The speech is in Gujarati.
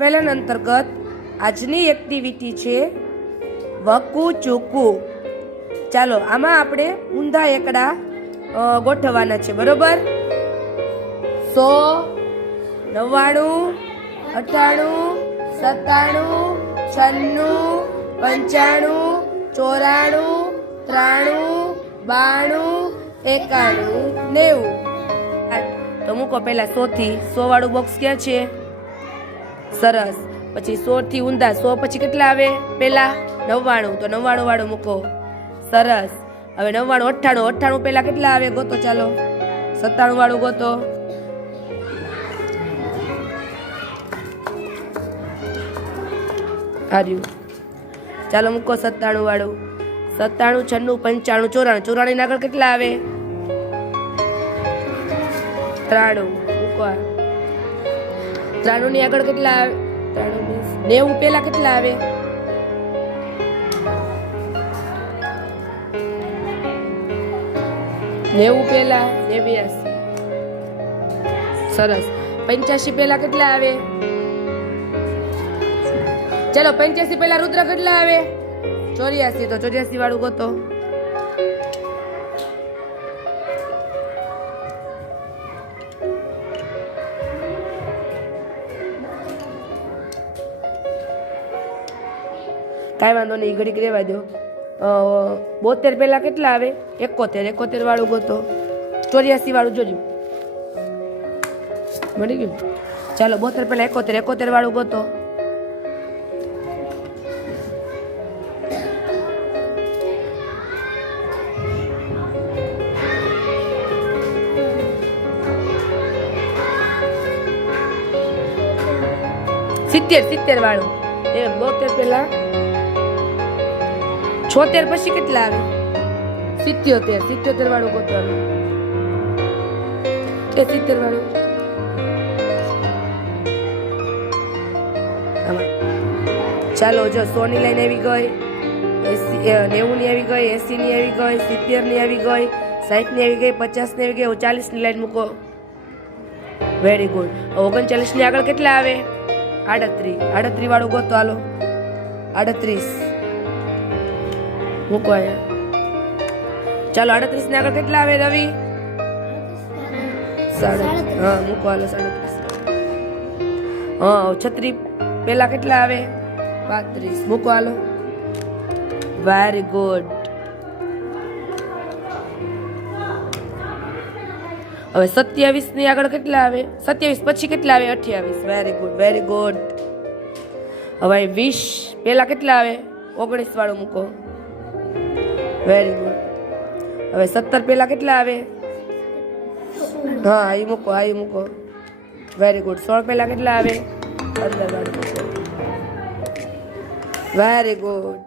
ફેલન અંતર્ગત આજની એક્ટિવિટી છે વકુ ચૂકુ. ચાલો આમાં આપણે ઊંધા એકડા ગોઠવવાના છે, બરોબર? 100, 99, 98, 97, 96, 95, 94, 93, 92, 91, 90. તો મૂકો પહેલા 100 થી 100 વાળું બોક્સ ક્યાં છે? સરસ. પછી 100 થી ઊંધા 100 પછી કેટલા આવે? પેલા 99, તો 99 વાળું મૂકો. સરસ. હવે 99, 98, 98 પેલા કેટલા આવે ગોતો? ચાલો 97 વાળું ગોતો. હાર્યું. ચાલો મૂકો 97 વાળું. 97, 96, 95, 94. 94 આગળ કેટલા આવે? 93 મૂકો. 93 ની આગળ કેટલા આવે? 90 પેલા કેટલા આવે? 90 પેલા 89. સરસ. 85 પેલા કેટલા આવે? ચલો 85 પેલા રુદ્ર કેટલા આવે? 84. તો 84 વાળું ગોતો. કાંઈ વાંધો નહીં, ઘડીક રહેવા દો. 72 પેલા કેટલા આવે? 71. 71 વાળું ગોતો. 84 વાળું જોજો, મળી ગયું. ચાલો 72 પેલા 71, 71 વાળું ગોતો. સિત્તેર વાળું. 72 પેલા 76 પછી કેટલા આવે? 77 વાળું ગોતવાનું. 70 વાળું. ચાલો જો 100 ની લાઈન આવી ગઈ, 90 ની આવી ગઈ, 80 ની આવી ગઈ, 70 ની આવી ગઈ, 60 ની આવી ગઈ, 50 ની આવી ગઈ. 40 ની લાઈન મૂકો. Very good. 39 ની આગળ કેટલા આવે? 38 વાળું ગોતો. હાલો 38 મૂકો અહીંયા. ચાલો 38 ને આગળ કેટલા આવે રવિ? 37. હા મૂકો. હાલો 37. હા 36 પેલા કેટલા આવે? 32 મૂકો. હાલો વેરી ગુડ. હવે 27 ની આગળ કેટલા આવે? 27 પછી કેટલા આવે? 28. Very good, very good. હવે 20 પેલા કેટલા આવે? 19 વાળું મૂકો. Very good. હવે 17 પેલા કેટલા આવે? હા એ મૂકો, આ મૂકો. Very good. 16 પેલા કેટલા આવે? 15 વાળું મૂકો. Very good.